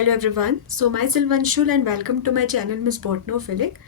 Hello everyone, so myself Anshul and welcome to my channel Miss Botanophilic.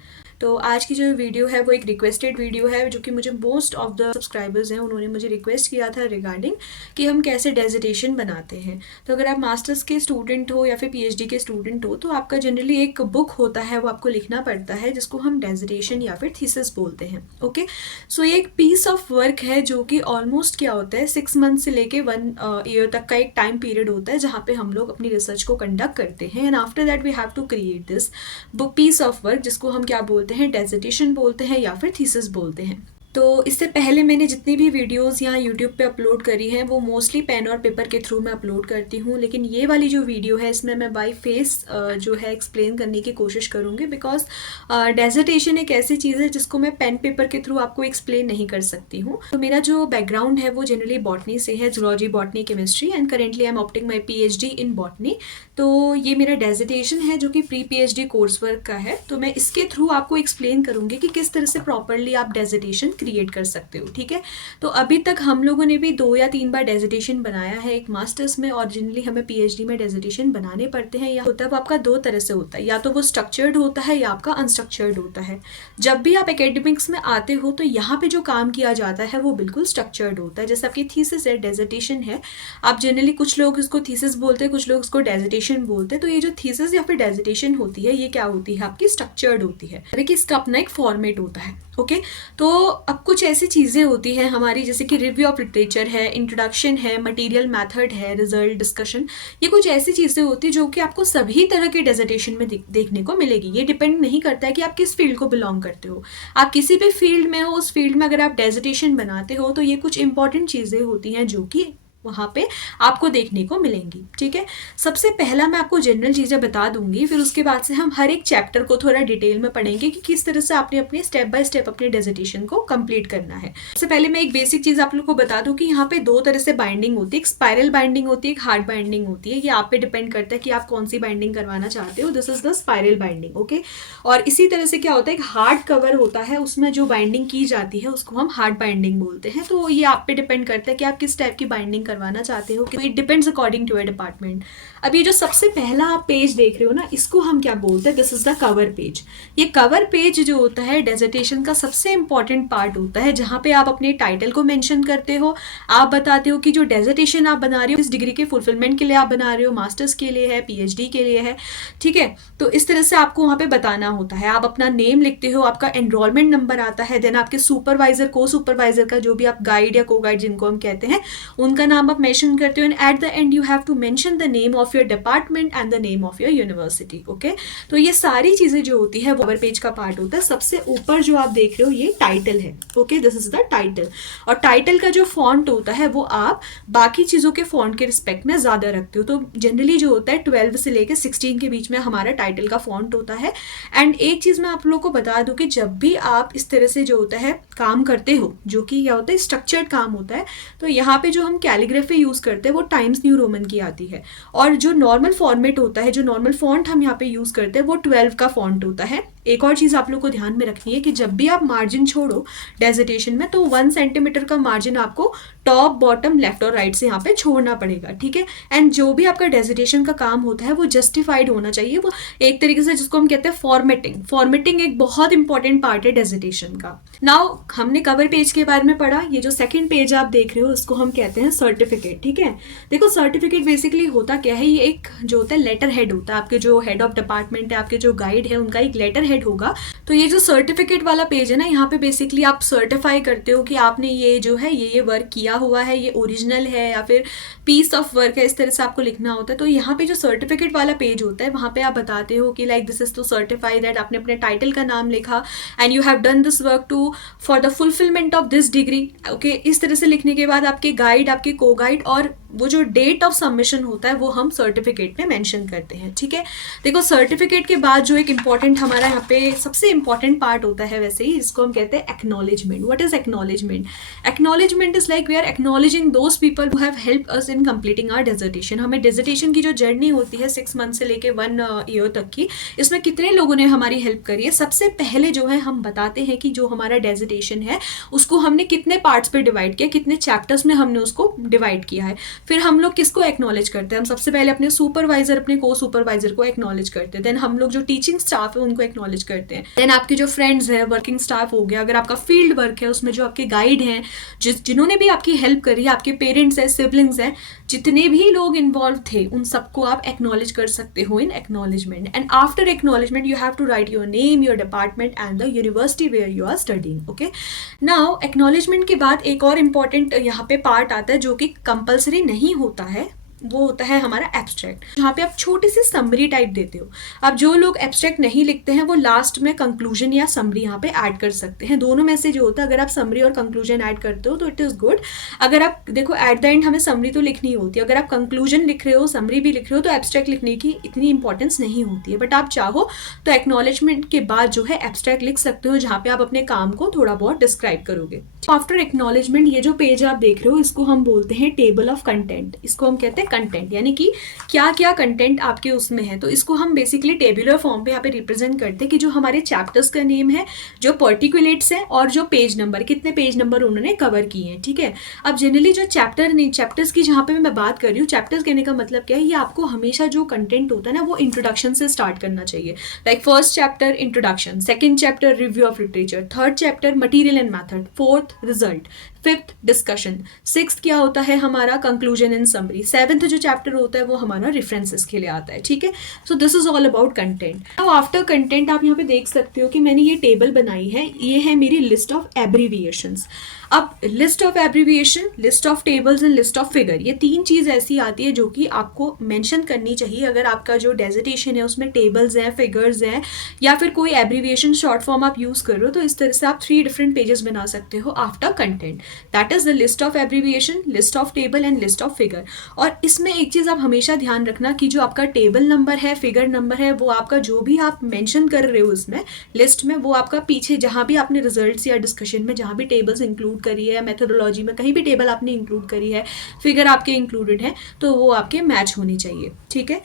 तो आज की जो वीडियो है वो एक रिक्वेस्टेड वीडियो है जो कि मुझे मोस्ट ऑफ द सब्सक्राइबर्स हैं उन्होंने मुझे रिक्वेस्ट किया था रिगार्डिंग कि हम कैसे डेजिटेशन बनाते हैं। तो अगर आप मास्टर्स के स्टूडेंट हो या फिर पीएचडी के स्टूडेंट हो तो आपका जनरली एक बुक होता है, वो आपको लिखना पड़ता है जिसको हम डेजिटेशन या फिर थीसिस बोलते हैं। ओके, सो ये एक पीस ऑफ वर्क है जो कि ऑलमोस्ट क्या होता है 6 मंथ से लेके 1 ईयर तक का एक टाइम पीरियड होता है जहाँ पे हम लोग अपनी रिसर्च को कंडक्ट करते हैं and after that we have to create this book piece of work जिसको हम क्या बोलते हैं, डेजिटेशन बोलते हैं या फिर थीसिस बोलते हैं। तो इससे पहले मैंने जितनी भी वीडियोस यहाँ यूट्यूब पे अपलोड करी हैं वो मोस्टली पेन और पेपर के थ्रू मैं अपलोड करती हूँ, लेकिन ये वाली जो वीडियो है इसमें मैं बाय फेस जो है एक्सप्लेन करने की कोशिश करूँगी बिकॉज डेजिटेशन एक ऐसी चीज़ है जिसको मैं पेन पेपर के थ्रू आपको एक्सप्लेन नहीं कर सकती हूँ। तो मेरा जो बैकग्राउंड है वो जनरली बॉटनी से है, zoology, botany, chemistry and currently I am opting my PhD in botany. तो ये मेरा डेजिटेशन है जो कि प्री PhD कोर्स वर्क का है। तो मैं इसके थ्रू आपको एक्सप्लेन करूँगी कि किस तरह से प्रॉपरली आप डेजिटेशन क्रिएट कर सकते हो। ठीक है, तो अभी तक हम लोगों ने भी 2 या 3 बार डेजिटेशन बनाया है, एक मास्टर्स में और जनरली हमें PhD में डेजिटेशन बनाने पड़ते हैं। या होता है वो आपका 2 तरह से होता है, या तो वो स्ट्रक्चर्ड होता है या आपका अनस्ट्रक्चर्ड होता है। जब भी आप एकेडमिक्स में आते हो तो यहाँ पे जो काम किया जाता है वो बिल्कुल स्ट्रक्चर्ड होता है। जैसे आपकी थीसिस है, डेजिटेशन है, आप जनरली कुछ लोग इसको थीसिस बोलते हैं, कुछ लोग इसको डेजिटेशन बोलते हैं। तो ये जो थीसिस या फिर डेजिटेशन होती है ये क्या होती है, आपकी स्ट्रक्चर्ड होती है, देखिए इसका अपना एक फॉर्मेट होता है। ओके, तो अब कुछ ऐसी चीज़ें होती हैं हमारी जैसे कि रिव्यू ऑफ लिटरेचर है, इंट्रोडक्शन है, मटेरियल मेथड है, रिजल्ट डिस्कशन, ये कुछ ऐसी चीज़ें होती है जो कि आपको सभी तरह के डेजिटेशन में देखने को मिलेगी। ये डिपेंड नहीं करता है कि आप किस फील्ड को बिलोंग करते हो, आप किसी भी फील्ड में हो, उस फील्ड में अगर आप डेजिटेशन बनाते हो तो ये कुछ इंपॉर्टेंट चीज़ें होती हैं जो कि वहाँ पे आपको देखने को मिलेंगी। ठीक है, सबसे पहला मैं आपको जनरल चीज़ें बता दूंगी, फिर उसके बाद से हम हर एक चैप्टर को थोड़ा डिटेल में पढ़ेंगे कि किस तरह से आपने अपने स्टेप बाय स्टेप अपने डेजिटेशन को कंप्लीट करना है। सबसे पहले मैं एक बेसिक चीज़ आप लोग को बता दूं कि यहाँ पे 2 तरह से बाइंडिंग होती है, एक स्पाइरल बाइंडिंग होती है, एक हार्ड बाइंडिंग होती है। ये आप पे डिपेंड करता है कि आप कौन सी बाइंडिंग करवाना चाहते हो। This is the spiral binding. Okay, और इसी तरह से क्या होता है, एक हार्ड कवर होता है, उसमें जो बाइंडिंग की जाती है उसको हम हार्ड बाइंडिंग बोलते हैं। तो ये आप पे डिपेंड करता है कि आप किस टाइप की बाइंडिंग करवाना चाहते हो, it depends according to your department. अब ये जो सबसे पहला आप पेज देख रहे हो ना, इसको हम क्या बोलते हैं, this is the cover page. ये कवर पेज जो होता है डेजिटेशन का सबसे इंपॉर्टेंट पार्ट होता है, जहाँ पे आप अपने टाइटल को मेंशन करते हो, आप बताते हो कि जो डेजिटेशन आप बना रहे हो इस डिग्री के फुलफिलमेंट के लिए आप बना रहे हो, मास्टर्स के लिए है, PhD के लिए है। ठीक है, तो इस तरह से आपको वहाँ पे बताना होता है। आप अपना नेम लिखते हो, आपका एनरोलमेंट नंबर आता है, देन आपके सुपरवाइजर, को सुपरवाइजर का जो भी आप गाइड या को गाइड जिनको हम कहते हैं उनका नाम आप मेंशन करते हो, and at the end you have to mention the name of your department and the name of your university. Okay, तो ये सारी चीजें जो होती है वो कवर पेज का पार्ट होता है। सबसे ऊपर जो आप देख रहे हो ये टाइटल है। Okay, this is the title, और टाइटल का जो फॉन्ट होता है वो आप बाकी चीजों के फॉन्ट के रिस्पेक्ट में ज्यादा रखते हो। तो जनरली जो होता है 12 से लेकर 16 के बीच में हमारा टाइटल का फॉन्ट होता है। एंड एक चीज मैं आप लोगों को बता दूं कि जब भी आप इस तरह से जो होता है काम करते हो, जो कि क्या होता है स्ट्रक्चर्ड काम होता है, तो यहाँ पे जो हम कैलीग्राफी यूज करते हैं वो टाइम्स न्यू रोमन की आती है, और जो नॉर्मल फॉर्मेट होता है, जो नॉर्मल फॉन्ट हम यहाँ पे यूज करते हैं वो 12 का फॉन्ट होता है। एक और चीज आप लोग को ध्यान में रखनी है कि जब भी आप मार्जिन छोड़ो डेजिटेशन में तो 1 सेंटीमीटर का मार्जिन आपको टॉप, बॉटम, लेफ्ट और राइट से यहाँ पे छोड़ना पड़ेगा। ठीक है, एंड जो भी आपका डेजिटेशन का काम होता है वो जस्टिफाइड होना चाहिए, वो एक तरीके से जिसको हम कहते हैं फॉर्मेटिंग। फॉर्मेटिंग एक बहुत इंपॉर्टेंट पार्ट है डेजिटेशन का। नाउ हमने कवर पेज के बारे में पढ़ा, ये जो सेकंड पेज आप देख रहे हो इसको हम कहते हैं सर्टिफिकेट। ठीक है, देखो सर्टिफिकेट बेसिकली होता क्या है, ये एक जो होता है लेटर हेड होता है, आपके जो हेड ऑफ डिपार्टमेंट है, आपके जो गाइड है उनका एक लेटर हेड होगा। तो ये जो सर्टिफिकेट वाला पेज है ना, यहाँ पे बेसिकली आप सर्टिफाई करते हो कि आपने ये जो है ये वर्क किया हुआ है, ये ओरिजिनल है या फिर पीस ऑफ वर्क है, इस तरह से आपको लिखना होता है। तो यहाँ पे जो सर्टिफिकेट वाला पेज होता है वहाँ पे आप बताते हो कि like this is to certify that आपने अपने टाइटल का नाम लिखा and you have done this work to for the fulfilment of this degree. Okay, इस तरह से लिखने के बाद आपके गाइड, आपके को गाइड और वो जो डेट ऑफ सबमिशन होता है वो हम सर्टिफिकेट में मेंशन करते हैं। ठीक है, देखो सर्टिफिकेट के बाद जो एक इंपॉर्टेंट हमारा यहाँ पे सबसे इंपॉर्टेंट पार्ट होता है वैसे ही, इसको हम कहते हैं acknowledgement. What is acknowledgement? Acknowledgement is like we are acknowledging those people who have help us in completing our dissertation. हमें डेजर्टेशन की जो जर्नी होती है 6 मंथ से लेके 1 ईयर तक की, इसमें कितने लोगों ने हमारी हेल्प करी है। सबसे पहले जो है हम बताते हैं कि जो हमारा डेजर्टेशन है उसको हमने कितने पार्ट्स पे डिवाइड किया, कितने चैप्टर्स में हमने उसको डिवाइड किया है। फिर हम लोग किसको एक्नॉलेज करते हैं? हम सबसे पहले अपने सुपरवाइजर, अपने को सुपरवाइजर को एक्नॉलेज करते हैं। देन हम लोग जो टीचिंग स्टाफ है उनको एक्नॉलेज करते हैं। देन आपके जो फ्रेंड्स हैं, वर्किंग स्टाफ हो गया, अगर आपका फील्ड वर्क है उसमें जो आपके गाइड हैं, जिन्होंने भी आपकी हेल्प करी, आपके पेरेंट्स हैं, सिबलिंग्स हैं, जितने भी लोग इन्वॉल्व थे उन सबको आप एक्नॉलेज कर सकते हो in acknowledgement. And after acknowledgement you have to write your name, your department and the university where you are studying. Okay, now acknowledgement के बाद एक और इम्पॉर्टेंट यहाँ पे पार्ट आता है जो कि कंपल्सरी नहीं होता है, वो होता है हमारा एब्स्ट्रैक्ट, जहाँ पे आप छोटी सी समरी टाइप देते हो। अब जो लोग एब्स्ट्रैक्ट नहीं लिखते हैं वो लास्ट में कंक्लूजन या समरी यहाँ पे ऐड कर सकते हैं। दोनों में से जो होता है, अगर आप समरी और कंक्लूजन ऐड करते हो तो इट इज़ गुड। अगर आप देखो एट द एंड हमें समरी तो लिखनी होती है, अगर आप कंक्लूजन लिख रहे हो, समरी भी लिख रहे हो, तो एब्स्ट्रैक्ट लिखने की इतनी इंपॉर्टेंस नहीं होती है। बट आप चाहो तो एक्नॉलेजमेंट के बाद जो है एब्स्ट्रैक्ट लिख सकते हो, जहाँ पे आप अपने काम को थोड़ा बहुत डिस्क्राइब करोगे। आफ्टर एक्नॉलेजमेंट ये जो पेज आप देख रहे हो इसको हम बोलते हैं टेबल ऑफ कंटेंट। इसको हम कहते हैं कंटेंट, यानी कि क्या क्या कंटेंट आपके उसमें है। तो इसको हम बेसिकली टेबुलर फॉर्म पे यहाँ पे रिप्रेजेंट करते हैं कि जो हमारे चैप्टर्स का नेम है, जो पर्टिकुलेट्स है, और जो पेज नंबर, कितने पेज नंबर उन्होंने कवर किए हैं। ठीक है, अब जनरली जो चैप्टर्स की जहाँ पे मैं बात कर रही हूँ, चैप्टर्स कहने का मतलब क्या है, ये आपको हमेशा जो कंटेंट होता है ना वो इंट्रोडक्शन से स्टार्ट करना चाहिए। Like first chapter introduction, second chapter review of literature, third chapter material and method, fourth result, fifth discussion, sixth क्या होता है हमारा कंक्लूजन एंड समरी, सेवंथ जो चैप्टर होता है वो हमारा रेफरेंसेस के लिए आता है। ठीक है, so this is all about content. अब आफ्टर कंटेंट आप यहाँ पे देख सकते हो कि मैंने ये टेबल बनाई है, ये है मेरी लिस्ट ऑफ एब्रीविएशंस। अब list of abbreviation, list of tables and list of figure, ये तीन चीज़ ऐसी आती है जो कि आपको मेंशन करनी चाहिए। अगर आपका जो डेजिटेशन है उसमें टेबल्स हैं, फिगर्स हैं, या फिर कोई एब्रीविएशन शॉर्ट फॉर्म आप यूज़ कर रहे हो, तो इस तरह से आप 3 डिफरेंट पेजेस बना सकते हो after content. That is the list of abbreviation, list of table and list of figure. और इसमें एक चीज़ आप हमेशा ध्यान रखना कि जो आपका टेबल नंबर है, फिगर नंबर है, वो आपका जो भी आप मेंशन कर रहे हो उसमें लिस्ट में, वो आपका पीछे जहाँ भी आपने रिजल्ट्स या डिस्कशन में जहाँ भी टेबल्स इंक्लूड करी है, मेथोडोलॉजी में कहीं भी टेबल आपने इंक्लूड करी है, फिगर आपके इंक्लूडेड है, तो वो आपके मैच होनी चाहिए। ठीक है,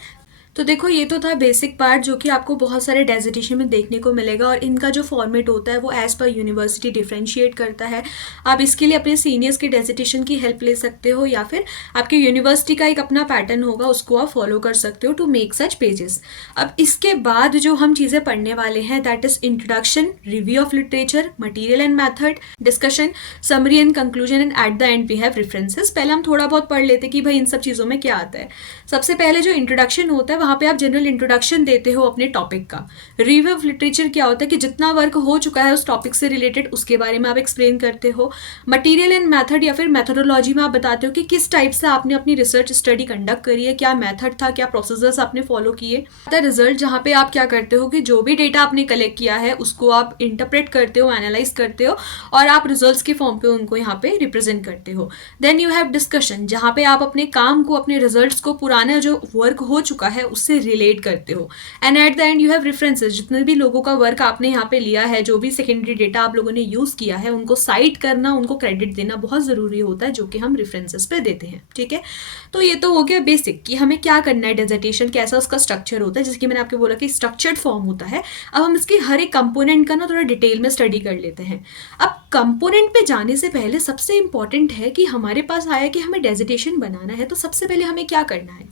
तो देखो ये तो था बेसिक पार्ट जो कि आपको बहुत सारे डेजिटेशन में देखने को मिलेगा, और इनका जो फॉर्मेट होता है वो एज पर यूनिवर्सिटी डिफ्रेंशिएट करता है। आप इसके लिए अपने सीनियर्स के डेजिटेशन की हेल्प ले सकते हो, या फिर आपके यूनिवर्सिटी का एक अपना पैटर्न होगा उसको आप फॉलो कर सकते हो टू मेक सच पेजेस। अब इसके बाद जो हम चीज़ें पढ़ने वाले हैं that is introduction, review of literature, material and method, discussion, summary and conclusion, and at the end we have references. पहले हम थोड़ा बहुत पढ़ लेते कि भाई इन सब चीज़ों में क्या आता है। सबसे पहले जो इंट्रोडक्शन होता है वहाँ पे आप जनरल इंट्रोडक्शन देते हो अपने टॉपिक का। रिव्यू ऑफ लिटरेचर क्या होता है कि जितना वर्क हो चुका है उस टॉपिक से रिलेटेड उसके बारे में आप एक्सप्लेन करते हो। मटीरियल एंड मेथड या फिर मेथोडोलॉजी में आप बताते हो कि किस टाइप से आपने अपनी रिसर्च स्टडी कंडक्ट करी है, क्या मेथड था, क्या प्रोसेसर्स आपने फॉलो किए। रिजल्ट, जहाँ पे आप क्या करते हो कि जो भी डेटा आपने कलेक्ट किया है उसको आप इंटरप्रेट करते हो, एनालाइज करते हो, और आप रिजल्ट्स के फॉर्म पे उनको यहाँ पे रिप्रेजेंट करते हो। देन यू हैव डिस्कशन, जहाँ पे आप अपने काम को, अपने रिजल्ट्स को पुराना जो वर्क हो चुका है उससे रिलेट करते हो। And at the end you have references, जितने भी लोगों का वर्क आपने यहाँ पे लिया है, जो भी सेकेंडरी डेटा आप लोगों ने यूज किया है, उनको साइट करना, उनको क्रेडिट देना बहुत जरूरी होता है, जो कि हम रेफरेंसेस पे देते हैं। ठीक है, तो ये तो हो गया बेसिक कि हमें क्या करना है, डिसर्टेशन कैसा उसका स्ट्रक्चर होता है, जिसकी मैंने आपको बोला कि स्ट्रक्चर्ड फॉर्म होता है। अब हम इसके हर एक कंपोनेंट का ना थोड़ा डिटेल में स्टडी कर लेते हैं। अब कंपोनेंट पे जाने से पहले सबसे इंपॉर्टेंट है कि हमारे पास आया कि हमें डेजिटेशन बनाना है, तो सबसे पहले हमें क्या करना है।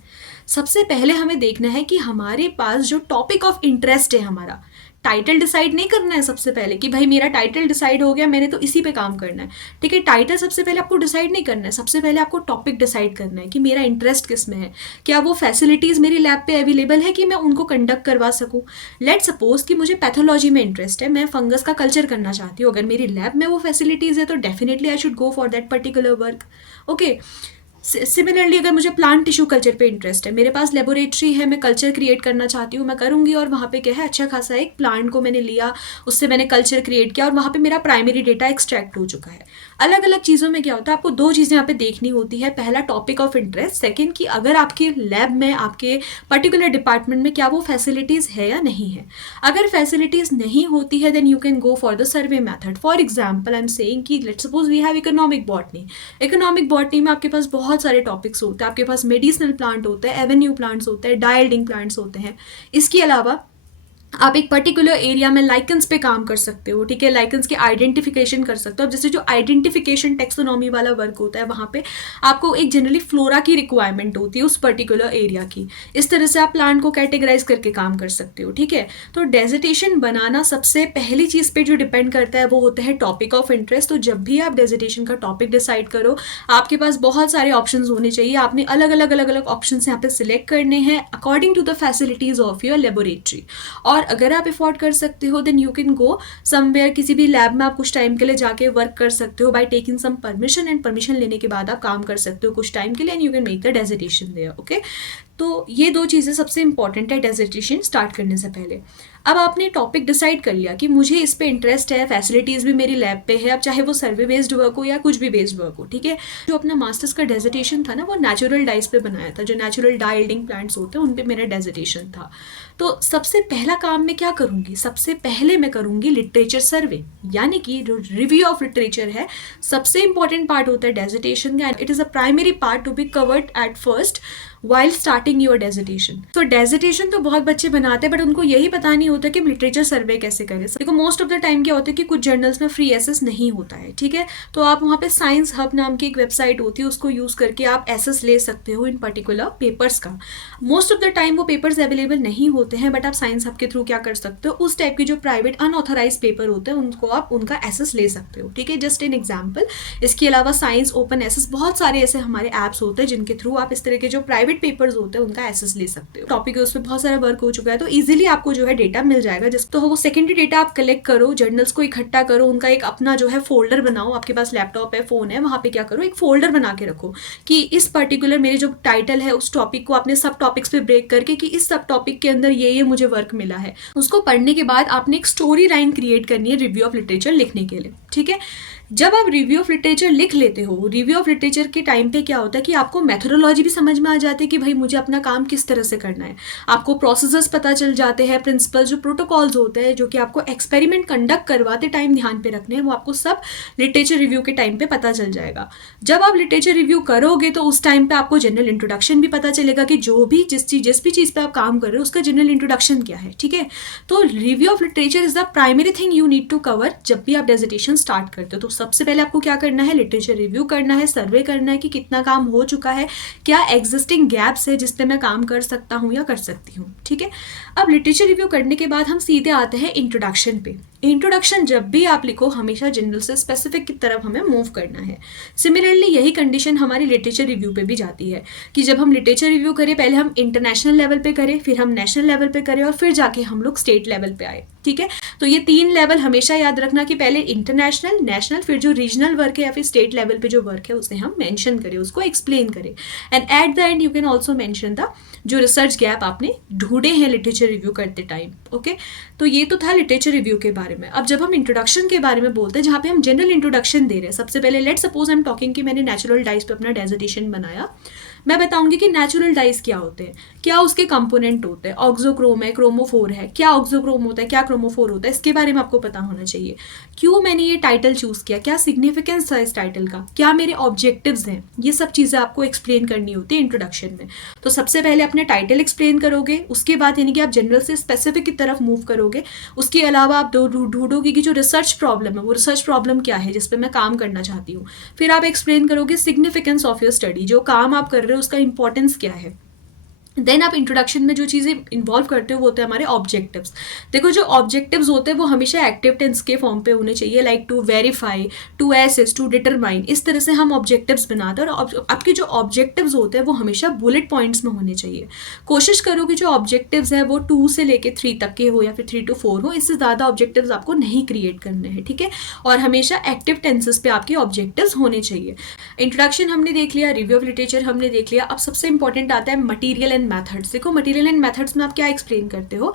सबसे पहले हमें देखना है कि हमारे पास जो टॉपिक ऑफ इंटरेस्ट है, हमारा टाइटल डिसाइड नहीं करना है सबसे पहले कि भाई मेरा टाइटल डिसाइड हो गया, मैंने तो इसी पे काम करना है। ठीक है, टाइटल सबसे पहले आपको डिसाइड नहीं करना है, सबसे पहले आपको टॉपिक डिसाइड करना है कि मेरा इंटरेस्ट किस में है, क्या वो फैसिलिटीज़ मेरी लैब पे अवेलेबल है कि मैं उनको कंडक्ट करवा सकूँ। लेट सपोज कि मुझे पैथोलॉजी में इंटरेस्ट है, मैं फंगस का कल्चर करना चाहती हूँ, अगर मेरी लैब में वो फैसिलिटीज़ है तो definitely I should go for that particular work. Okay, similarly अगर मुझे प्लांट टिश्यू कल्चर पे इंटरेस्ट है, मेरे पास लेबोरेटरी है, मैं कल्चर क्रिएट करना चाहती हूँ, मैं करूँगी, और वहाँ पे क्या है, अच्छा खासा एक प्लांट को मैंने लिया, उससे मैंने कल्चर क्रिएट किया, और वहाँ पे मेरा प्राइमरी डेटा एक्सट्रैक्ट हो चुका है। अलग अलग चीज़ों में क्या होता है, आपको दो चीज़ें यहाँ पे देखनी होती है। पहला टॉपिक ऑफ इंटरेस्ट, सेकंड कि अगर आपके लैब में, आपके पर्टिकुलर डिपार्टमेंट में क्या वो फैसिलिटीज़ है या नहीं है। अगर फैसिलिटीज़ नहीं होती है then you can go for the survey method. For example I am saying कि let's suppose we have economic botany. Economic botany में आपके पास बहुत सारे टॉपिक्स होते हैं, आपके पास मेडिसिनल प्लांट होते हैं, एवेन्यू प्लांट्स होते हैं, डायल्डिंग प्लांट्स होते हैं। इसके अलावा आप एक पर्टिकुलर एरिया में लाइकन्स पे काम कर सकते हो, ठीक है, लाइकन्स की आइडेंटिफिकेशन कर सकते हो। अब जैसे जो आइडेंटिफिकेशन टेक्सोनॉमी वाला वर्क होता है वहाँ पे आपको एक जनरली फ्लोरा की रिक्वायरमेंट होती है उस पर्टिकुलर एरिया की। इस तरह से आप प्लांट को कैटेगराइज करके काम कर सकते हो, ठीक है। तो डेजिटेशन बनाना सबसे पहली चीज़ पे जो डिपेंड करता है वो होता है टॉपिक ऑफ इंटरेस्ट। तो जब भी आप डेजिटेशन का टॉपिक डिसाइड करो, आपके पास बहुत सारे ऑप्शन होने चाहिए। आपने अलग अलग ऑप्शन यहाँ पे सिलेक्ट करने हैं according to the facilities of your laboratory. और अगर आप अफोर्ड कर सकते हो then you can go somewhere, किसी भी लैब में आप कुछ टाइम के लिए जाके वर्क कर सकते हो by taking some permission, and permission लेने के बाद आप काम कर सकते हो कुछ टाइम के लिए, and you can make the dissertation there. Okay, तो ये दो चीज़ें सबसे इंपॉर्टेंट है डेजिटेशन स्टार्ट करने से पहले। अब आपने टॉपिक डिसाइड कर लिया कि मुझे इस पे इंटरेस्ट है, फैसिलिटीज़ भी मेरी लैब पे है, अब चाहे वो सर्वे बेस्ड वर्क हो या कुछ भी बेस्ड वर्क हो, ठीक है। जो अपना मास्टर्स का डेजिटेशन था ना वो नेचुरल डाइस पे बनाया था, जो नेचुरल डाई यील्डिंग प्लांट्स होते हैं उन पे मेरा डेजिटेशन था। तो सबसे पहला काम मैं क्या करूँगी, सबसे पहले मैं करूँगी लिटरेचर सर्वे, यानी कि जो रिव्यू ऑफ लिटरेचर है सबसे इंपॉर्टेंट पार्ट होता है डेजिटेशन का, and it is a primary part to be covered at first while starting your dissertation. तो डेजिटेशन तो बहुत बच्चे बनाते हैं बट उनको यही पता नहीं होता कि लिटरेचर सर्वे कैसे करें। देखो मोस्ट ऑफ द टाइम क्या होता है कि कुछ जर्नल्स में फ्री एसेस नहीं होता है, ठीक है। तो आप वहाँ पे साइंस हब नाम की एक वेबसाइट होती है, उसको यूज़ करके आप एसेस ले सकते हो इन पर्टिकुलर पेपर्स का। मोस्ट ऑफ द टाइम वो पेपर्स अवेलेबल नहीं होते हैं, बट आप साइंस हब के थ्रू क्या कर सकते हो, उस टाइप के जो प्राइवेट अनऑथराइज पेपर होते हैं उनको आप उनका एसेस ले सकते हो, ठीक है। Just an example. इसके अलावा साइंस ओपन एसेस, बहुत सारे ऐसे हमारे ऐप्स होते हैं जिनके थ्रू आप इस तरह के जो प्राइवेट पेपर्स होते हैं उनका एसेस ले सकते हो। टॉपिक है उस पर बहुत सारा वर्क हो चुका है, तो इजीली आपको जो है डेटा मिल जाएगा। जिस तो वो सेकेंडरी डेटा आप कलेक्ट करो, जर्नल्स को इकट्ठा करो, उनका एक अपना जो है फोल्डर बनाओ। आपके पास लैपटॉप है, फोन है, वहाँ पे क्या करो, एक फोल्डर बना के रखो कि इस पर्टिकुलर मेरे जो टाइटल है उस टॉपिक को आपने सब टॉपिक्स पे ब्रेक करके कि इस सब टॉपिक के अंदर ये मुझे वर्क मिला है। उसको पढ़ने के बाद आपने एक स्टोरी लाइन क्रिएट करनी है रिव्यू ऑफ लिटरेचर लिखने के लिए, ठीक है। जब आप रिव्यू ऑफ लिटरेचर लिख लेते हो, रिव्यू ऑफ लिटरेचर के टाइम पे क्या होता है कि आपको मेथोडोलॉजी भी समझ में आ जाती है कि भाई मुझे अपना काम किस तरह से करना है। आपको प्रोसेसेस पता चल जाते हैं, प्रिंसिपल जो प्रोटोकॉल्स होते हैं जो कि आपको एक्सपेरिमेंट कंडक्ट करवाते टाइम ध्यान पे रखने हैं, वो आपको सब लिटरेचर रिव्यू के टाइम पे पता चल जाएगा। जब आप लिटरेचर रिव्यू करोगे तो उस टाइम पे आपको जनरल इंट्रोडक्शन भी पता चलेगा कि जो भी जिस भी चीज़ पे आप काम कर रहे हो उसका जनरल इंट्रोडक्शन क्या है, ठीक है। तो review of literature is the primary thing you need to cover जब भी आप डेजिटेशन स्टार्ट करते हो। तो सबसे पहले आपको क्या करना है, लिटरेचर रिव्यू करना है, सर्वे करना है कि कितना काम हो चुका है, क्या एग्जिस्टिंग गैप्स है जिस पे मैं काम कर सकता हूँ या कर सकती हूँ, ठीक है। अब लिटरेचर रिव्यू करने के बाद हम सीधे आते हैं इंट्रोडक्शन पे। इंट्रोडक्शन जब भी आप लिखो हमेशा जनरल से स्पेसिफिक की तरफ हमें मूव करना है। सिमिलरली यही कंडीशन हमारी लिटरेचर रिव्यू पे भी जाती है कि जब हम लिटरेचर रिव्यू करें पहले हम इंटरनेशनल लेवल पे करें, फिर हम नेशनल लेवल पे करें और फिर जाके हम लोग स्टेट लेवल पे आए, ठीक है। तो ये 3 लेवल हमेशा याद रखना कि पहले इंटरनेशनल, नेशनल, फिर जो रीजनल वर्क है या फिर स्टेट लेवल पे जो वर्क है उसे हम मेंशन करें, उसको एक्सप्लेन करें, and at the end you can also mention the जो रिसर्च गैप आपने ढूंढे हैं लिटरेचर रिव्यू करते टाइम, ओके। तो ये तो था लिटरेचर रिव्यू के बारे में। अब जब हम इंट्रोडक्शन के बारे में बोलते हैं, जहाँ पे हम जनरल इंट्रोडक्शन दे रहे हैं, सबसे पहले let suppose I am talking कि मैंने नेचुरल डाइस पे अपना डेजिटेशन बनाया, मैं बताऊंगी कि नेचुरल डाइस क्या होते हैं, क्या उसके कंपोनेंट होते हैं, ऑक्सोक्रोम है, क्रोमोफोर है, क्या ऑक्सोक्रोम होता है, क्या क्रोमोफोर होता है, इसके बारे में आपको पता होना चाहिए। क्यों मैंने ये टाइटल चूज किया, क्या सिग्निफिकेंस था इस टाइटल का, क्या मेरे ऑब्जेक्टिव्स हैं, ये सब चीज़ें आपको एक्सप्लेन करनी होती है इंट्रोडक्शन में। तो सबसे पहले अपने टाइटल एक्सप्लेन करोगे, उसके बाद यानी कि आप जनरल से स्पेसिफिक की तरफ मूव करोगे। उसके अलावा आप ढूंढोगे कि जो रिसर्च प्रॉब्लम है वो रिसर्च प्रॉब्लम क्या है जिस पे मैं काम करना चाहती हूँ। फिर आप एक्सप्लेन करोगे सिग्निफिकेंस ऑफ योर स्टडी, जो काम आप कर रहे हो उसका इंपॉर्टेंस क्या है। देन आप इंट्रोडक्शन में जो चीज़ें इन्वॉल्व करते हो वो होते हैं हमारे ऑब्जेक्टिव्स। देखो जो ऑब्जेक्टिव्स होते हैं वो हमेशा एक्टिव टेंस के फॉर्म पे होने चाहिए, like to verify, to assess, to determine, इस तरह से हम ऑब्जेक्टिव्स बनाते हैं। और आपके जो ऑब्जेक्टिव्स होते हैं वो हमेशा बुलेट पॉइंट्स में होने चाहिए। कोशिश करो कि जो ऑब्जेक्टिव्स हैं वो 2 से लेके 3 तक के हो या फिर 3 to 4 हो, इससे ज़्यादा ऑब्जेक्टिव्स आपको नहीं क्रिएट करने हैं, ठीक है। और हमेशा एक्टिव टेंसेस पे आपके ऑब्जेक्टिव्स होने चाहिए। इंट्रोडक्शन हमने देख लिया, रिव्यू ऑफ लिटरेचर हमने देख लिया। अब सबसे इंपॉर्टेंट आता है मटीरियल एंड मेथड्स। देखो मटीरियल एंड मेथड्स में आप क्या एक्सप्लेन करते हो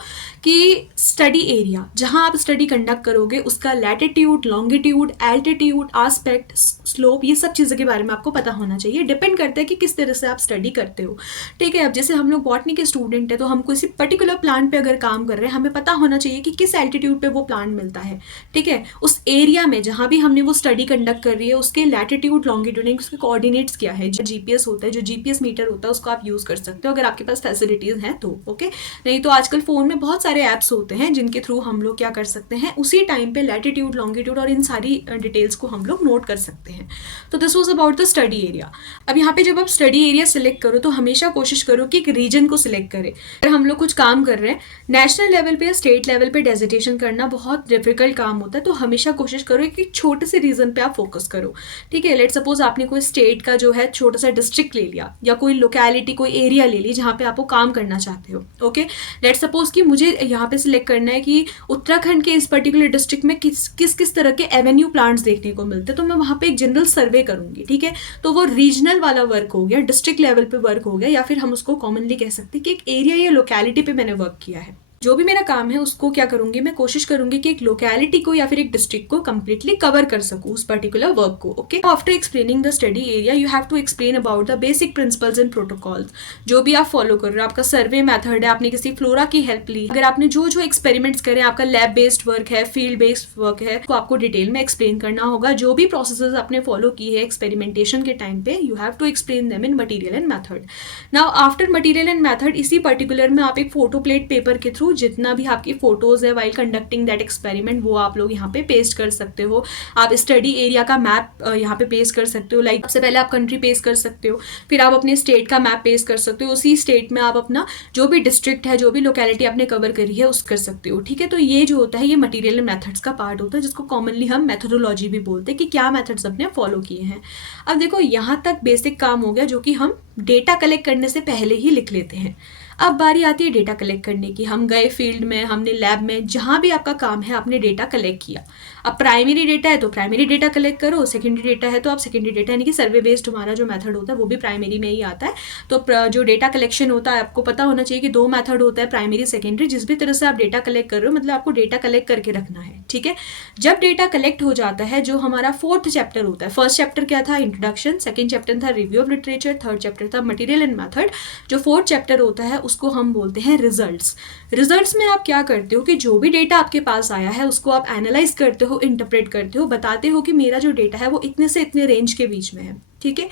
कि स्टडी एरिया जहां आप स्टडी कंडक्ट करोगे उसका latitude, longitude, altitude, aspect, slope, ये सब चीज़ों के बारे में आपको पता होना चाहिए। डिपेंड करता है कि किस तरह से आप स्टडी करते हो, ठीक है। अब जैसे हम लोग बॉटनी के स्टूडेंट है तो हम किसी पर्टिकुलर प्लांट पे अगर काम कर रहे हैं, हमें पता होना चाहिए कि किस एल्टीट्यूड पे वो प्लांट मिलता है, ठीक है। उस एरिया में जहां भी हमने वो स्टडी कंडक्ट कर रही है उसके लैटिट्यूड, लॉन्गिट्यूड, उसके कोऑर्डिनेट्स क्या है। जो जीपीएस होता है, जो जीपीएस मीटर होता है उसको आप यूज़ कर सकते हो। अगर आपके आपके पास फैसिलिटीज़ हैं तो ओके। नहीं तो आजकल फ़ोन में बहुत सारे ऐप्स होते हैं जिनके थ्रू हम लोग क्या कर सकते हैं, उसी टाइम पे लैटिट्यूड, लॉन्गिट्यूड और इन सारी डिटेल्स को हम लोग नोट कर सकते हैं। तो this was about the study area. अब यहाँ पे जब आप स्टडी एरिया सिलेक्ट करो तो हमेशा कोशिश करो कि एक रीजन को सिलेक्ट करें। अगर हम लोग कुछ काम कर रहे हैं नेशनल लेवल पे या स्टेट लेवल पे, डेजिटेशन करना बहुत डिफिकल्ट काम होता है, तो हमेशा कोशिश करो कि छोटे से रीजन पे आप फोकस करो। ठीक है, लेट सपोज आपने कोई स्टेट का जो है छोटा सा डिस्ट्रिक्ट ले लिया या कोई लोकेलिटी, कोई एरिया ले ली जहाँ पे आपको काम करना चाहते हो। ओके, लेट सपोज कि मुझे यहाँ पे सिलेक्ट करना है कि उत्तराखंड के इस पर्टिकुलर डिस्ट्रिक्ट में किस किस तरह के एवेन्यू प्लांट्स देखने को मिलते हैं, तो मैं वहाँ पे एक जनरल सर्वे करूंगी। ठीक है, तो वो रीजनल वाला वर्क हो गया, डिस्ट्रिक्ट लेवल पे वर्क हो गया, या फिर हम उसको कॉमनली कह सकते हैं कि एक एरिया या लोकेलिटी पे मैंने वर्क किया है। जो भी मेरा काम है उसको क्या करूंगी, मैं कोशिश करूंगी कि एक लोकेलिटी को या फिर एक डिस्ट्रिक्ट को कंप्लीटली कवर कर सकूं, उस पर्टिकुलर वर्क को। Okay, after explaining the study area you have to explain about the basic principles and protocols. जो भी आप फॉलो कर रहे हो, आपका सर्वे मेथड है, आपने किसी फ्लोरा की हेल्प ली, अगर आपने जो जो एक्सपेरिमेंट्स करे, आपका लैब बेस्ड वर्क है, फील्ड बेस्ड वर्क है, तो आपको डिटेल में एक्सप्लेन करना होगा। जो भी प्रोसेसेस आपने फॉलो की है एक्सपेरिमेंटेशन के टाइम पे, you have to explain them in material and method. Now after material and method, इसी पर्टिकुलर में आप एक फोटो प्लेट पेपर के थ्रू जितना भी आपकी फोटोज है वाइल कंडक्टिंग दैट एक्सपेरिमेंट, वो आप लोग यहाँ पे पेस्ट कर सकते हो। आप स्टडी एरिया का मैप यहाँ पे पेस्ट कर सकते हो। लाइक सबसे पहले आप कंट्री पेस्ट कर सकते हो, फिर आप अपने स्टेट का मैप पेस्ट कर सकते हो, उसी स्टेट में आप अपना जो भी डिस्ट्रिक्ट है, जो भी लोकेलिटी आपने कवर करी है उस कर सकते हो। ठीक है, तो ये जो होता है ये मटीरियल मेथड्स का पार्ट होता है, जिसको कॉमनली हम मेथोडोलॉजी भी बोलते हैं कि क्या मेथड्स अपने फॉलो किए हैं। अब देखो यहाँ तक बेसिक काम हो गया जो कि हम डेटा कलेक्ट करने से पहले ही लिख लेते हैं। अब बारी आती है डेटा कलेक्ट करने की। हम गए फील्ड में, हमने लैब में, जहाँ भी आपका काम है आपने डेटा कलेक्ट किया। अब प्राइमरी डेटा है तो प्राइमरी डेटा कलेक्ट करो, सेकेंडरी डेटा है तो आप सेकेंडरी डेटा, यानी कि सर्वे बेस्ड हमारा जो मेथड होता है वो भी प्राइमरी में ही आता है। तो जो डेटा कलेक्शन होता है आपको पता होना चाहिए कि 2 मेथड होता है, प्राइमरी सेकेंडरी। जिस भी तरह से आप डेटा कलेक्ट कर रहे हो मतलब आपको डेटा कलेक्ट करके रखना है। ठीक है, जब डेटा कलेक्ट हो जाता है, जो हमारा 4th चैप्टर होता है, फर्स्ट चैप्टर क्या था, इंट्रोडक्शन, सेकेंड चैप्टर था review of literature, third chapter था मटीरियल एंड मेथड, जो 4th चैप्टर होता है उसको हम बोलते हैं रिजल्ट्स। रिजल्ट्स में आप क्या करते हो कि जो भी डेटा आपके पास आया है उसको आप एनालाइज करते हो, इंटरप्रेट करते हो, बताते हो कि मेरा जो डेटा है वो इतने से इतने रेंज के बीच में है। ठीक है,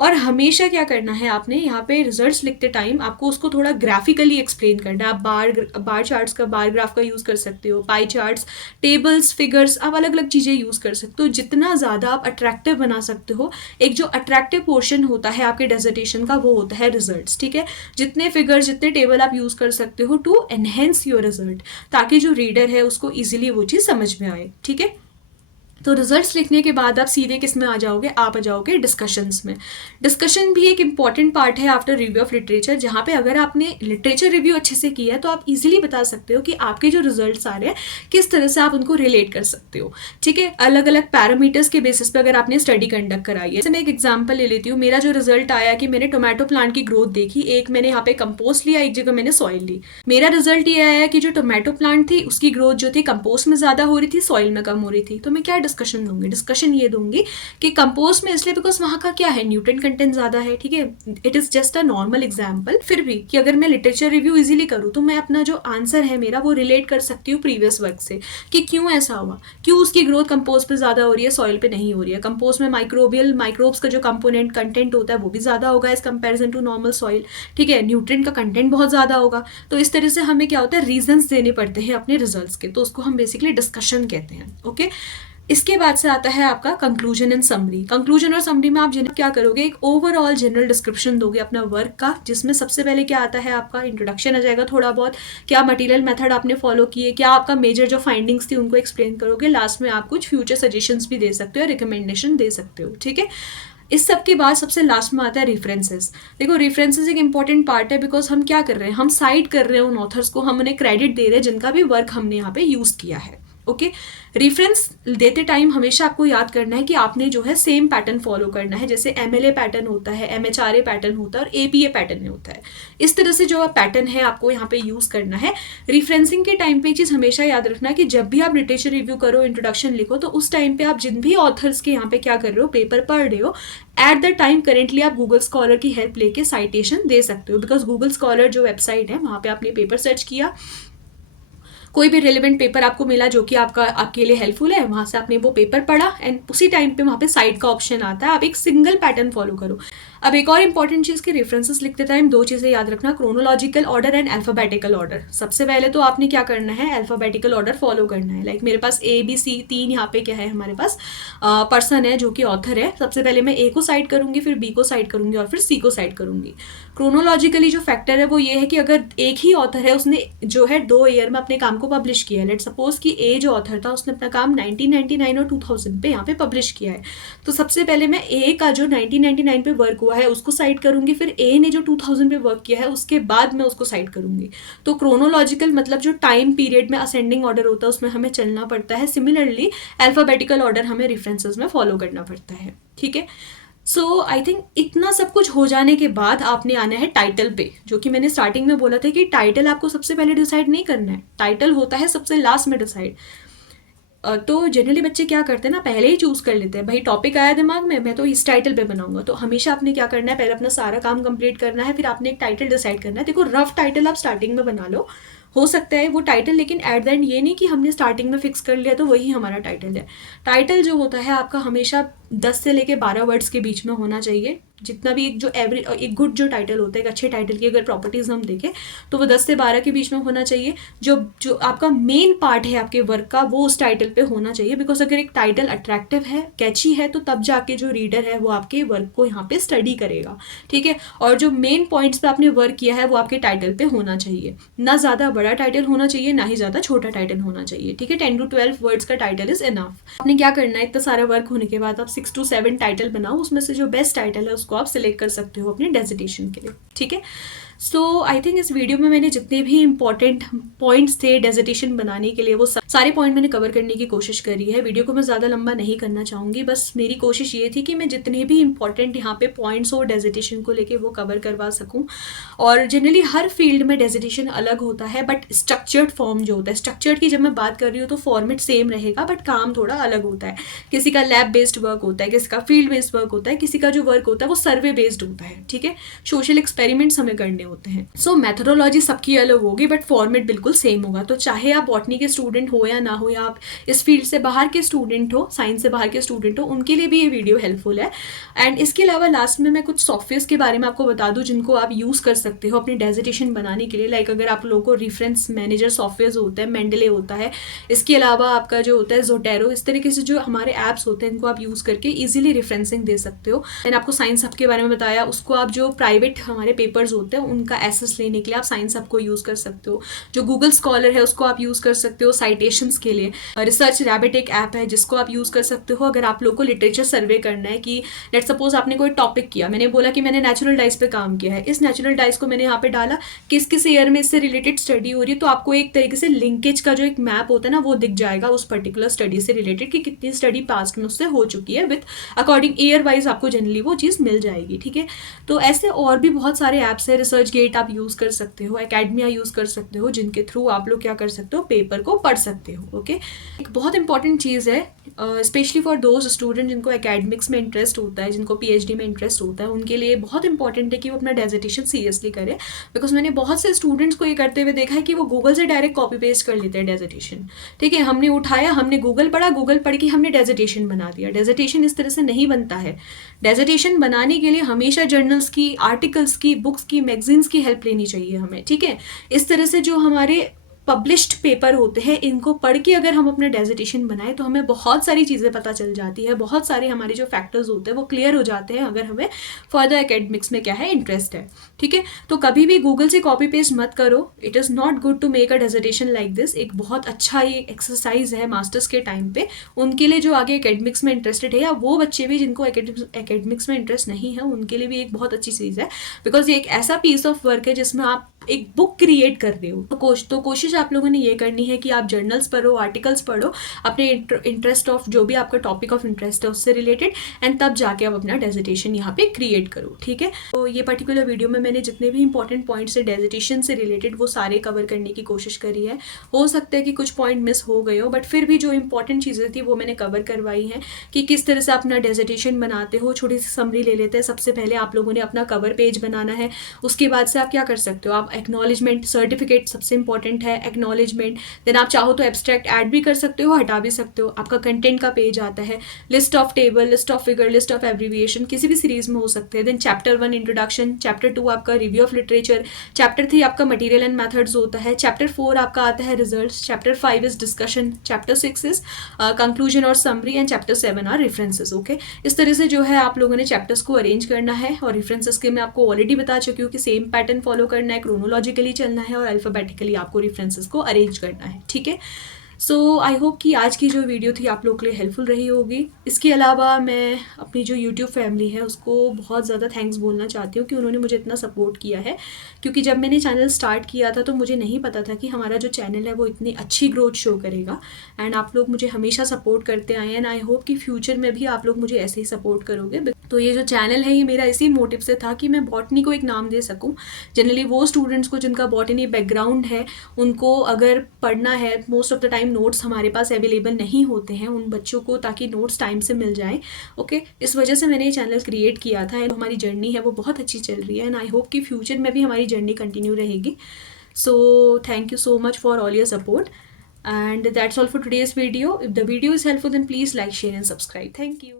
और हमेशा क्या करना है, आपने यहाँ पे रिजल्ट्स लिखते टाइम आपको उसको थोड़ा ग्राफिकली एक्सप्लेन करना है। आप बार चार्ट्स का, बार ग्राफ का यूज़ कर सकते हो, पाई चार्ट्स, टेबल्स, फिगर्स, आप अलग अलग चीज़ें यूज़ कर सकते हो। जितना ज़्यादा आप अट्रैक्टिव बना सकते हो, एक जो अट्रैक्टिव पोर्शन होता है आपके डिसर्टेशन का वो होता है रिजल्ट्स। ठीक है, जितने फिगर्स, जितने टेबल आप यूज़ कर सकते हो टू एनहेंस योर रिजल्ट, ताकि जो रीडर है उसको ईजिली वो चीज़ समझ में आए। ठीक है, तो रिजल्ट्स लिखने के बाद आप सीधे किस में आ जाओगे, आप आ जाओगे डिस्कशंस में। डिस्कशन भी एक इंपॉर्टेंट पार्ट है आफ्टर रिव्यू ऑफ लिटरेचर, जहाँ पे अगर आपने लिटरेचर रिव्यू अच्छे से किया है तो आप इजीली बता सकते हो कि आपके जो रिजल्ट्स आ रहे हैं किस तरह से आप उनको रिलेट कर सकते हो। ठीक है, अलग अलग पैरामीटर्स के बेसिस पे अगर आपने स्टडी कंडक्ट कराई है। जैसे मैं एक एग्जाम्पल ले लेती हूँ, मेरा जो रिजल्ट आया कि मैंने टोमेटो प्लांट की ग्रोथ देखी, एक मैंने यहाँ पे कंपोस्ट लिया, एक जगह मैंने सॉइल ली। मेरा रिजल्ट ये आया कि जो टोमेटो प्लांट थी उसकी ग्रोथ जो थी कंपोस्ट में ज़्यादा हो रही थी, सॉइल में कम हो रही थी। तो मैं क्या डिस्कशन दूंगी, डिस्कशन ये दूंगी कि कंपोस्ट में इसलिए बिकॉज वहाँ का क्या है, न्यूट्रिएंट कंटेंट ज़्यादा है। ठीक है, it is just a normal example. फिर भी कि अगर मैं लिटरेचर रिव्यू इजीली करूँ तो मैं अपना जो आंसर है मेरा वो रिलेट कर सकती हूँ प्रीवियस वर्क से कि क्यों ऐसा हुआ, क्यों उसकी ग्रोथ कंपोस्ट पे ज़्यादा हो रही है, सॉइल पे नहीं हो रही है। कंपोस्ट में माइक्रोब्स का जो कंपोनेंट कंटेंट होता है वो भी ज़्यादा होगा as comparison to normal soil. ठीक है, न्यूट्रिएंट का कंटेंट बहुत ज़्यादा होगा। तो इस तरह से हमें क्या होता है, रीजंस देने पड़ते हैं अपने रिजल्ट्स के, तो उसको हम बेसिकली डिस्कशन कहते हैं। ओके, इसके बाद से आता है आपका कंक्लूजन एंड समरी। कंक्लूजन और समरी में आप क्या करोगे, एक ओवरऑल जनरल डिस्क्रिप्शन दोगे अपना वर्क का, जिसमें सबसे पहले क्या आता है, आपका इंट्रोडक्शन आ जाएगा, थोड़ा बहुत क्या मटीरियल मेथड आपने फॉलो किए, क्या आपका मेजर जो फाइंडिंग्स थी उनको एक्सप्लेन करोगे। लास्ट में आप कुछ फ्यूचर सजेशंस भी दे सकते हो, रिकमेंडेशन दे सकते हो। ठीक है, इस सब के बाद सबसे लास्ट में आता है रेफरेंसेस। देखो रेफरेंसेस एक इंपॉर्टेंट पार्ट है, बिकॉज हम क्या कर रहे हैं, हम साइट कर रहे हैं उन ऑथर्स को, हम उन्हें क्रेडिट दे रहे हैं जिनका भी वर्क हमने यहाँ पे यूज़ किया है। ओके, रेफरेंस देते टाइम हमेशा आपको याद करना है कि आपने जो है सेम पैटर्न फॉलो करना है। जैसे MLA पैटर्न होता है, MHRA पैटर्न होता है और APA पैटर्न होता है। इस तरह से जो पैटर्न है आपको यहाँ पे यूज़ करना है। रेफरेंसिंग के टाइम पे चीज़ हमेशा याद रखना कि जब भी आप लिटरेचर रिव्यू करो, इंट्रोडक्शन लिखो, तो उस टाइम पे आप जिन भी ऑथर्स के यहाँ पे क्या कर रहे हो, पेपर पढ़ रहे हो, एट द टाइम करेंटली आप गूगल स्कॉलर की हेल्प लेके साइटेशन दे सकते हो। बिकॉज गूगल स्कॉलर जो वेबसाइट है वहाँ पे आपने पेपर सर्च किया, कोई भी रिलेवेंट पेपर आपको मिला जो कि आपके लिए हेल्पफुल है, वहाँ से आपने वो पेपर पढ़ा एंड उसी टाइम पे वहाँ पे साइड का ऑप्शन आता है, आप एक सिंगल पैटर्न फॉलो करो। अब एक और इंपॉर्टेंट चीज़ के रेफरेंसेस लिखते टाइम दो चीज़ें याद रखना, chronological order and alphabetical order. सबसे पहले तो आपने क्या करना है, अल्फाबेटिकल ऑर्डर फॉलो करना है। लाइक मेरे पास ABC 3 यहाँ पे क्या है, हमारे पास पर्सन है जो कि ऑथर है। सबसे पहले मैं A को साइड करूंगी, फिर B को साइड करूंगी और फिर C को साइड करूंगी। क्रोनोलॉजिकली जो फैक्टर है वो ये है कि अगर एक ही ऑथर है, उसने जो है 2 ईयर में अपने काम को पब्लिश किया है, लेट सपोज कि A जो ऑथर था उसने अपना काम 1999 और 2000 पे यहाँ पे पब्लिश किया है, तो सबसे पहले मैं A का जो 1999 पे वर्क हुआ है उसको साइड करूंगी, फिर A ने जो 2000 पे वर्क किया है उसके बाद मैं उसको साइड करूंगी। तो क्रोनोलॉजिकल मतलब जो टाइम पीरियड में असेंडिंग ऑर्डर होता है उसमें हमें चलना पड़ता है। सिमिलरली अल्फाबेटिकल ऑर्डर हमें रेफरेंसेस में फॉलो करना पड़ता है, ठीक है। सो आई थिंक इतना सब कुछ हो जाने के बाद आपने आना है टाइटल पे, जो कि मैंने स्टार्टिंग में बोला था कि टाइटल आपको सबसे पहले डिसाइड नहीं करना है, टाइटल होता है सबसे लास्ट में डिसाइड। तो जनरली बच्चे क्या करते हैं ना, पहले ही चूज कर लेते हैं, भाई टॉपिक आया दिमाग में, मैं तो इस टाइटल पे बनाऊंगा। तो हमेशा आपने क्या करना है, पहले अपना सारा काम कंप्लीट करना है, फिर आपने एक टाइटल डिसाइड करना है। देखो रफ टाइटल आप स्टार्टिंग में बना लो, हो सकता है वो टाइटल, लेकिन एट द एंड ये नहीं कि हमने स्टार्टिंग में फिक्स कर लिया तो वही हमारा टाइटल है। टाइटल जो होता है आपका हमेशा 10 से लेके 12 वर्ड्स के बीच में होना चाहिए। जितना भी एक गुड जो टाइटल होता है, एक अच्छे टाइटल की अगर प्रॉपर्टीज हम देखें तो वो 10 से 12 के बीच में होना चाहिए। जो आपका मेन पार्ट है आपके वर्क का वो उस टाइटल पे होना चाहिए, बिकॉज अगर एक टाइटल अट्रैक्टिव है, कैची है, तो तब जाके जो रीडर है वो आपके वर्क को यहाँ पे स्टडी करेगा, ठीक है। और जो मेन पॉइंट्स पे आपने वर्क किया है वो आपके टाइटल पे होना चाहिए, ना ज़्यादा बड़ा टाइटल होना चाहिए, ना ही ज़्यादा छोटा टाइटल होना चाहिए, ठीक है। 10 to 12 वर्ड्स का टाइटल इज इनफ। आपने क्या करना है, इतना सारा वर्क होने के बाद आप 6 to 7 टाइटल बनाओ, उसमें से जो बेस्ट टाइटल है उसको आप सिलेक्ट कर सकते हो अपने डेजिटेशन के लिए, ठीक है। सो आई थिंक इस वीडियो में मैंने जितने भी इंपॉर्टेंट पॉइंट्स थे डेजिटेशन बनाने के लिए वो सारे पॉइंट मैंने कवर करने की कोशिश करी है। वीडियो को मैं ज़्यादा लंबा नहीं करना चाहूँगी, बस मेरी कोशिश ये थी कि मैं जितने भी इंपॉर्टेंट यहाँ पे पॉइंट्स हो डेजिटेशन को लेके वो कवर करवा सकूँ। और जनरली हर फील्ड में डेजिटेशन अलग होता है, बट स्ट्रक्चर्ड फॉर्म जो होता है, स्ट्रक्चर्ड की जब मैं बात कर रही हूँ तो फॉर्मेट सेम रहेगा बट काम थोड़ा अलग होता है। किसी का लैब बेस्ड वर्क होता है, किसी का फील्ड बेस्ड वर्क होता है, किसी का जो वर्क होता है वो सर्वे बेस्ड होता है, ठीक है। सोशल एक्सपेरिमेंट्स हमें करने होते हैं। सो मेथोडोलॉजी सबकी अलग होगी बट फॉर्मेट बिल्कुल सेम होगा। तो चाहे आप बॉटनी के स्टूडेंट हो या ना हो, या आप इस फील्ड से बाहर के स्टूडेंट हो, साइंस से बाहर के स्टूडेंट हो, उनके लिए भी ये वीडियो हेल्पफुल है। एंड इसके अलावा लास्ट में मैं कुछ सॉफ्टवेयर के बारे में आपको बता दूं जिनको आप यूज़ कर सकते हो अपनी डेजिटेशन बनाने के लिए। लाइक अगर आप लोगों को रेफरेंस मैनेजर सॉफ्टवेयर होता है, मेंडले होता है, इसके अलावा आपका जो होता है जोटेरो, इस तरीके से जो हमारे ऐप्स होते हैं इनको आप यूज़ करके ईजिली रेफरेंसिंग दे सकते हो। एंड आपको साइंस हब के बारे में बताया, उसको आप जो प्राइवेट हमारे पेपर्स होते हैं उनका एसेस लेने के लिए आप साइंस हब को यूज़ कर सकते हो। जो गूगल स्कॉलर है उसको आप यूज़ कर सकते हो साइटेशंस के लिए। रिसर्च रैबिट एक ऐप है जिसको आप यूज़ कर सकते हो अगर आप लोगों को लिटरेचर सर्वे करना है। कि लेट सपोज आपने कोई टॉपिक किया, मैंने बोला कि मैंने नेचुरल डाइस पे काम किया है, इस नेचुरल डाइस को मैंने यहाँ पे डाला, किस किस ईयर में इससे रिलेटेड स्टडी हो रही है, तो आपको एक तरीके से लिंकेज का जो एक मैप होता है ना वो दिख जाएगा उस पर्टिकुलर स्टडी से रिलेटेड कि कितनी स्टडी पास्ट में उससे हो चुकी है, विथ अकॉर्डिंग ईयर वाइज आपको जनरली वो चीज़ मिल जाएगी, ठीक है। तो ऐसे और भी बहुत सारे ऐप्स है, रिसर्च गेट आप यूज़ कर सकते हो, एकेडमिया यूज़ कर सकते हो, जिनके थ्रू आप लोग क्या कर सकते हो, पेपर को पढ़ सकते हो, ओके। एक बहुत इंपॉर्टेंट चीज़ है स्पेशली फॉर दोज स्टूडेंट जिनको एकेडमिक्स में इंटरेस्ट होता है, जिनको PhD में इंटरेस्ट होता है, उनके लिए बहुत इंपॉर्टेंट है कि वो अपना डेजिटेशन सीरियसली करें। बिकॉज मैंने बहुत से स्टूडेंट्स को ये करते हुए देखा है कि वो गूगल से डायरेक्ट कॉपी पेस्ट कर लेते हैं डेजिटेशन, ठीक है। हमने उठाया, हमने गूगल पढ़ा, गूगल पढ़ के हमने डेजिटेशन बना दिया। डेजिटेशन इस तरह से नहीं बनता है। डेजिटेशन बनाने के लिए हमेशा जर्नल्स की, आर्टिकल्स की, बुक्स की, मैगजीन्स की हेल्प लेनी चाहिए हमें, ठीक है। इस तरह से जो हमारे पब्लिश्ड पेपर होते हैं इनको पढ़ के अगर हम अपना डेजिटेशन बनाएं तो हमें बहुत सारी चीज़ें पता चल जाती है, बहुत सारे हमारे जो फैक्टर्स होते हैं वो क्लियर हो जाते हैं अगर हमें फर्दर एकेडमिक्स में क्या है इंटरेस्ट है, ठीक है। तो कभी भी गूगल से कॉपी पेस्ट मत करो, it is not good to make a dissertation like this. एक बहुत अच्छा ये एक्सरसाइज है मास्टर्स के टाइम पे उनके लिए जो आगे एकेडमिक्स में इंटरेस्टेड है, या वो बच्चे भी जिनको एकेडमिक्स में इंटरेस्ट नहीं है उनके लिए भी एक बहुत अच्छी चीज़ है। बिकॉज ये एक ऐसा पीस ऑफ वर्क है जिसमें आप एक बुक क्रिएट कर रहे हो। तो कोशिश आप लोगों ने ये करनी है कि आप जर्नल्स पढ़ो, आर्टिकल्स पढ़ो अपने इंटरेस्ट ऑफ जो भी आपका टॉपिक ऑफ इंटरेस्ट है उससे रिलेटेड, एंड तब जाके आप अपना डेजिटेशन यहाँ पे क्रिएट करो, ठीक है। तो ये पर्टिकुलर वीडियो में मैंने जितने भी इंपॉर्टेंट पॉइंट्स है डेजिटेशन से रिलेटेड वो सारे कवर करने की कोशिश करी है। हो सकता है कि कुछ पॉइंट मिस हो गए हो, बट फिर भी जो इंपॉर्टेंट चीज़ें थी वो मैंने कवर करवाई हैं कि किस तरह से अपना डेजिटेशन बनाते हो। छोटी सी समरी ले लेते हैं। सबसे पहले आप लोगों ने अपना कवर पेज बनाना है, उसके बाद से आप क्या कर सकते हो, आप एक्नॉलेजमेंट सर्टिफिकेट सबसे इंपॉर्टेंट है, एक्नॉलेजमेंट, देन आप चाहो तो एब्स्ट्रैक्ट ऐड भी कर सकते हो, हटा भी सकते हो। आपका कंटेंट का पेज आता है, list of table, list of figure, list of abbreviation, किसी भी सीरीज में हो सकते हैं। देन चैप्टर 1 इंट्रोडक्शन, चैप्टर 2 आपका रिव्यू ऑफ लिटरेचर, चैप्टर 3 आपका मटेरियल एंड मेथड्स होता है, चैप्टर 4 आपका आता है results, chapter 5 is discussion, chapter 6 is conclusion और summary, and chapter 7 are references. Okay, इस तरह से जो है आप लोगों ने चैप्टर्स को अरेंज करना है। और रेफरेंसेस के मैं आपको ऑलरेडी बता चुकी हूँ कि सेम पैटर्न फॉलो करना है, क्रोनोलॉजिकली चलना है और अल्फाबेटिकली आपको रेफरेंसेस को अरेंज करना है। ठीक है, सो आई होप कि आज की जो वीडियो थी आप लोग के लिए हेल्पफुल रही होगी। इसके अलावा मैं अपनी जो यूट्यूब फैमिली है उसको बहुत ज़्यादा थैंक्स बोलना चाहती हूँ कि उन्होंने मुझे इतना सपोर्ट किया है, क्योंकि जब मैंने चैनल स्टार्ट किया था तो मुझे नहीं पता था कि हमारा जो चैनल है वो इतनी अच्छी ग्रोथ शो करेगा। एंड आप लोग मुझे हमेशा सपोर्ट करते आए हैं, एंड आई होप कि फ्यूचर में भी आप लोग मुझे ऐसे ही सपोर्ट करोगे। तो ये जो चैनल है ये मेरा इसी मोटिव से था कि मैं बॉटनी को एक नाम दे सकूँ। जनरली वो स्टूडेंट्स को जिनका बॉटनी बैकग्राउंड है, उनको अगर पढ़ना है, most of the time notes हमारे पास अवेलेबल नहीं होते हैं उन बच्चों को, ताकि नोट्स टाइम से मिल जाएं। ओके, इस वजह से मैंने ये चैनल क्रिएट किया था। एंड हमारी जर्नी है वो बहुत अच्छी चल रही है, एंड आई होप कि फ्यूचर में भी हमारी जर्नी कंटिन्यू रहेगी। So thank you so much for all your support, and that's all for today's video. If the video is helpful, then please like, share and subscribe. Thank you.